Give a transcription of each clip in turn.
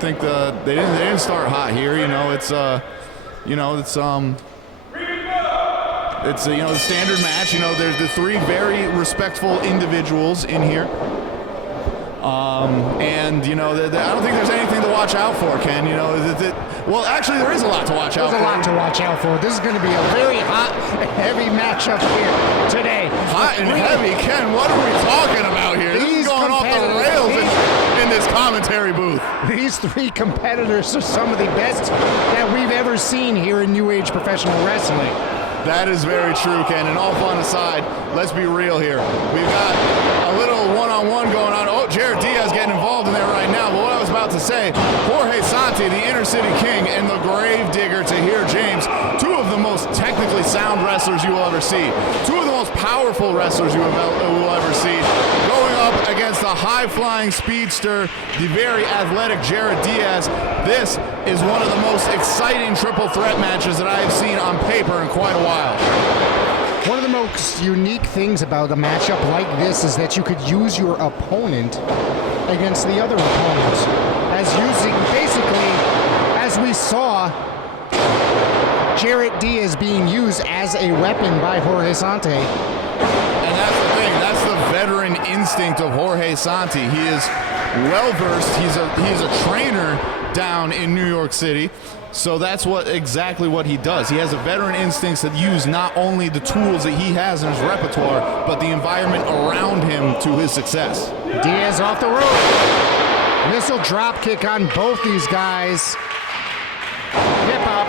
don't think they didn't start hot here. It's the standard match. There's the three very respectful individuals in here. And I don't think there's anything to watch out for, Ken. Well, actually, there is a lot to watch out for. There's a lot to watch out for. This is going to be a very hot, heavy matchup here today. Hot and heavy, Ken. What are we talking about here? This is going off the rails in this commentary booth. These three competitors are some of the best that we've ever seen here in New Age professional wrestling. That is very true, Ken. And all fun aside, let's be real here. We've got a little one-on-one going on. Oh, Jarett Diaz getting involved in there right now. But what I was about to say, Jorge Santi, the Inner City King, and the Grave Digger, Tahir James, two of the most technically sound wrestlers you will ever see. Two of the most powerful wrestlers you will ever see. Going up against the high-flying speedster, the very athletic Jarett Diaz. This is one of the most exciting triple threat matches that I have seen on paper in quite a while. One of the most unique things about a matchup like this is that you could use your opponent against the other opponent, as we saw Jarett Diaz being used as a weapon by Jorge Santi. And that's the thing, that's the veteran instinct of Jorge Santi. He is well-versed, he's a trainer down in New York City. So that's exactly what he does. He has a veteran instincts that use not only the tools that he has in his repertoire, but the environment around him to his success. Diaz off the rope. Missile drop kick on both these guys. Hip up.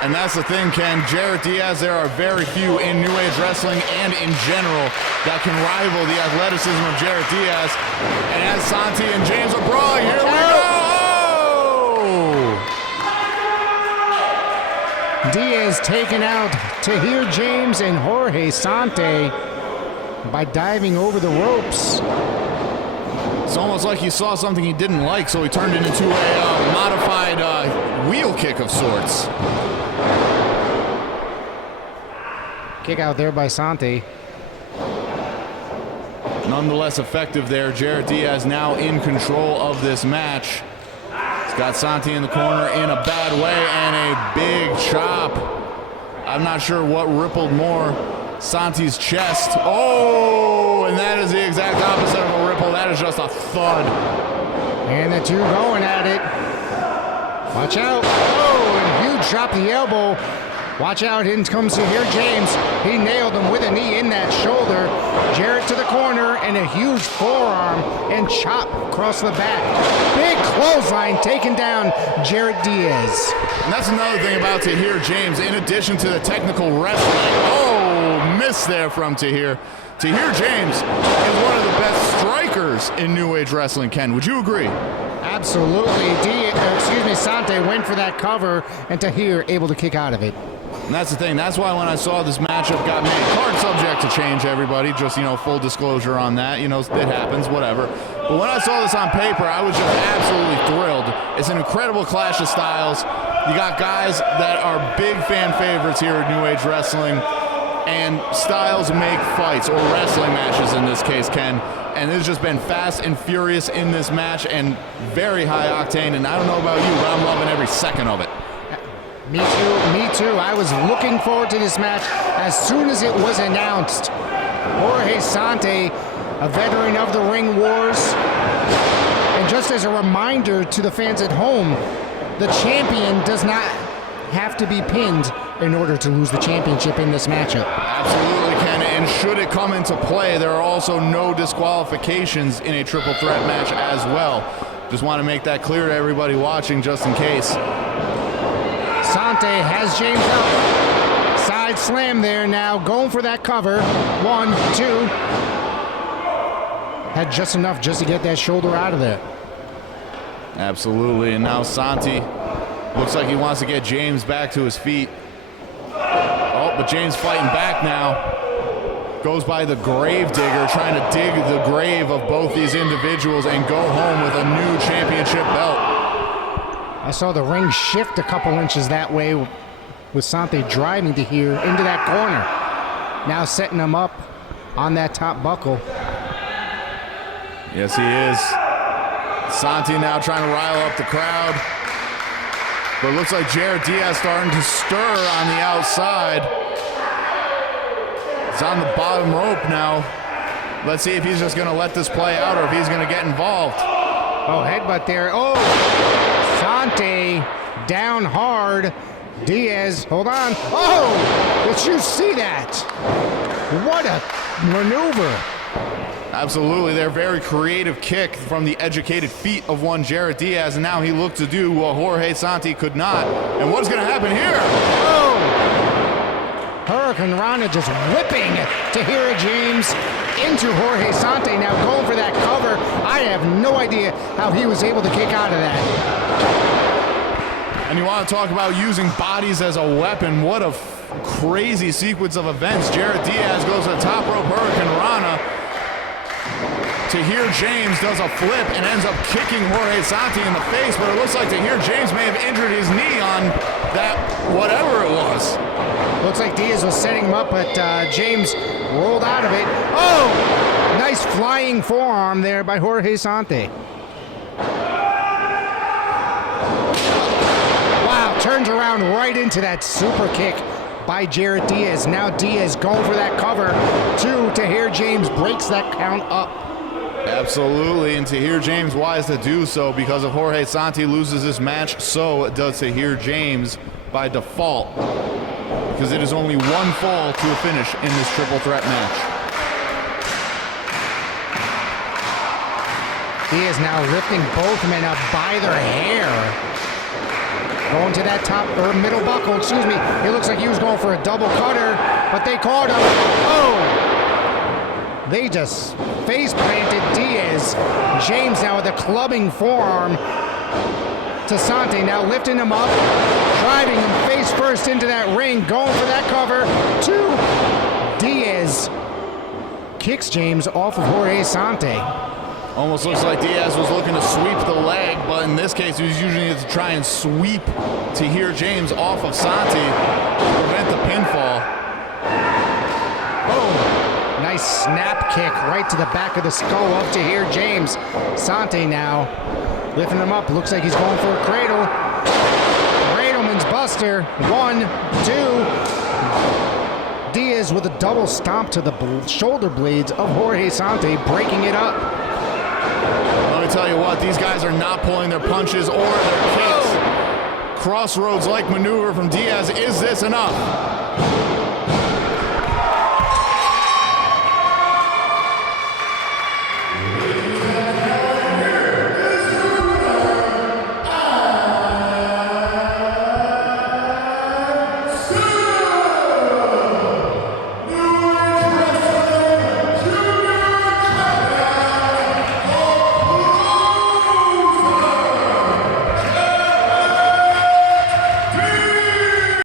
And that's the thing, Ken. Jarett Diaz, there are very few in New Age wrestling and in general that can rival the athleticism of Jarett Diaz. And as Santi and James are brawling, here we go! Diaz taking out Tahir James and Jorge Santi by diving over the ropes. It's almost like he saw something he didn't like, so he turned it into a modified wheel kick of sorts. Kick out there by Santi. Nonetheless effective there. Jarett Diaz now in control of this match. He's got Santi in the corner in a bad way and a big chop. I'm not sure what rippled more. Santi's chest. Oh, and that is the exact opposite of a ripple. That is just a thud. And the two going at it. Watch out. Oh, and huge drop the elbow. Watch out, in comes Tahir James. He nailed him with a knee in that shoulder. Jarett to the corner and a huge forearm and chop across the back. Big clothesline taking down Jarett Diaz. And that's another thing about Tahir James, in addition to the technical wrestling. Oh, miss there from Tahir. Tahir James is one of the best strikers in New Age wrestling, Ken. Would you agree? Absolutely. Santi went for that cover, and Tahir able to kick out of it. And that's the thing. That's why when I saw this matchup got made, card subject to change, everybody. Just, full disclosure on that. It happens, whatever. But when I saw this on paper, I was just absolutely thrilled. It's an incredible clash of styles. You got guys that are big fan favorites here at New Age Wrestling. And styles make fights, or wrestling matches in this case, Ken. And it's just been fast and furious in this match and very high octane. And I don't know about you, but I'm loving every second of it. Me too. I was looking forward to this match as soon as it was announced. Jorge Santi, a veteran of the Ring Wars. And just as a reminder to the fans at home, the champion does not have to be pinned in order to lose the championship in this matchup. Absolutely, Ken. And should it come into play, there are also no disqualifications in a triple threat match as well. Just want to make that clear to everybody watching, just in case. Santi has James up. Side slam there now, going for that cover. 1, 2. Had just enough just to get that shoulder out of there. Absolutely, and now Santi looks like he wants to get James back to his feet. Oh, but James fighting back now. Goes by the Grave Digger, trying to dig the grave of both these individuals and go home with a new championship belt. I saw the ring shift a couple inches that way with Santi driving to here into that corner. Now setting him up on that top buckle. Yes, he is. Santi now trying to rile up the crowd. But it looks like Jarett Diaz starting to stir on the outside. He's on the bottom rope now. Let's see if he's just going to let this play out or if he's going to get involved. Oh, headbutt there. Oh, Santi down hard. Diaz, hold on. Oh, did you see that? What a maneuver. Absolutely, their very creative kick from the educated feet of one Jarett Diaz, and now he looked to do what Jorge Santi could not. And what's going to happen here? Oh! Hurricane Rana just whipping Tahir James into Jorge Santi, now going for that cover. I have no idea how he was able to kick out of that. And you want to talk about using bodies as a weapon. What a crazy sequence of events. Jarett Diaz goes to the top rope, Hurricane Rana. Tahir James does a flip and ends up kicking Jorge Santi in the face, but it looks like Tahir James may have injured his knee on that whatever it was. Looks like Diaz was setting him up, but James rolled out of it. Oh! Nice flying forearm there by Jorge Santi. Wow, turns around right into that super kick by Jarett Diaz. Now Diaz going for that cover. Tahir James breaks that count up. Absolutely, and Tahir James wise to do so because if Jorge Santi loses this match, so does Tahir James by default, because it is only one fall to a finish in this triple threat match. Diaz now lifting both men up by their hair. Going to that top or middle buckle, excuse me. It looks like he was going for a double cutter, but they caught him. Oh! They just face planted Diaz. James now with a clubbing forearm to Santi, now lifting him up, driving him face first into that ring, going for that cover. Diaz kicks James off of Jorge Santi. Almost looks like Diaz was looking to sweep the leg, but in this case, he was using it to try and sweep Tahir James off of Santi to prevent the pinfall. Oh, nice snap kick right to the back of the skull of Tahir James. Santi now lifting him up. Looks like he's going for a cradle. Cradleman's buster. 1, 2. Diaz with a double stomp to the shoulder blades of Jorge Santi, breaking it up. Let me tell you what, these guys are not pulling their punches or their kicks. Crossroads-like maneuver from Diaz. Is this enough?